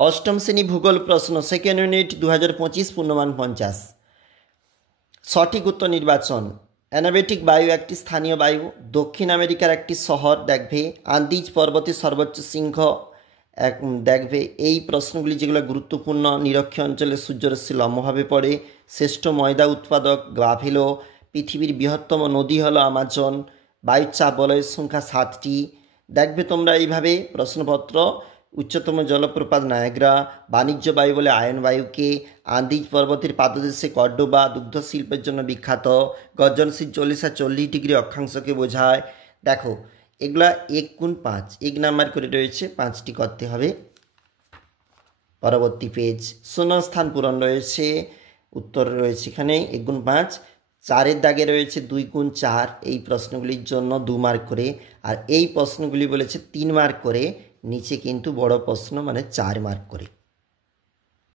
অষ্টম শ্রেণী ভূগোল প্রশ্ন সেকেন্ড ইউনিট 2025 পূর্ণমান 50। সঠিক উত্তর নির্বাচন। অ্যানাবেটিক বায়ু একটি স্থানীয় বায়ু। দক্ষিণ আমেরিকার একটি শহর দেখবে। আন্দিজ পর্বতের সর্বোচ্চ শৃঙ্গ দেখবে। এই প্রশ্নগুলি যেগুলো গুরুত্বপূর্ণ। নিরক্ষীয় অঞ্চলে সূর্যরশ্মি লম্বভাবে পড়ে। শ্রেষ্ঠ ময়দা উৎপাদক গ্রাভিলো। পৃথিবীর বৃহত্তম নদী হলো আমাজন। বায়ুর চাপ বলয়ের সংখ্যা 7টি। দেখবে তোমরা এইভাবে প্রশ্নপত্র। উচ্চতম জলপ্রপাত নায়াগ্রা। বাণিজ্য বায়ু বলে আয়ন বায়ুকে। আন্দিজ পর্বতের পাদদেশে কর্ডোবা দুগ্ধ শিল্পের জন্য বিখ্যাত। গর্জনশীল 40 আর 40 ডিগ্রি অক্ষাংশকে বোঝায়। দেখো এগুলা 1 গুণ 5 1 নাম্বার করে রয়েছে, 5টি করতে হবে। পরবর্তী পেজ। শূন্যস্থান পূরণ রয়েছে, উত্তর রয়েছে এখানে 1 গুণ 5। 4-এর দাগে রয়েছে 2 গুণ 4। এই প্রশ্নগুলির জন্য 2 মার্ক করে, আর এই প্রশ্নগুলি বলেছে 3 মার্ক করে। নিচে কিন্তু বড় প্রশ্ন মানে 4 মার্ক করে।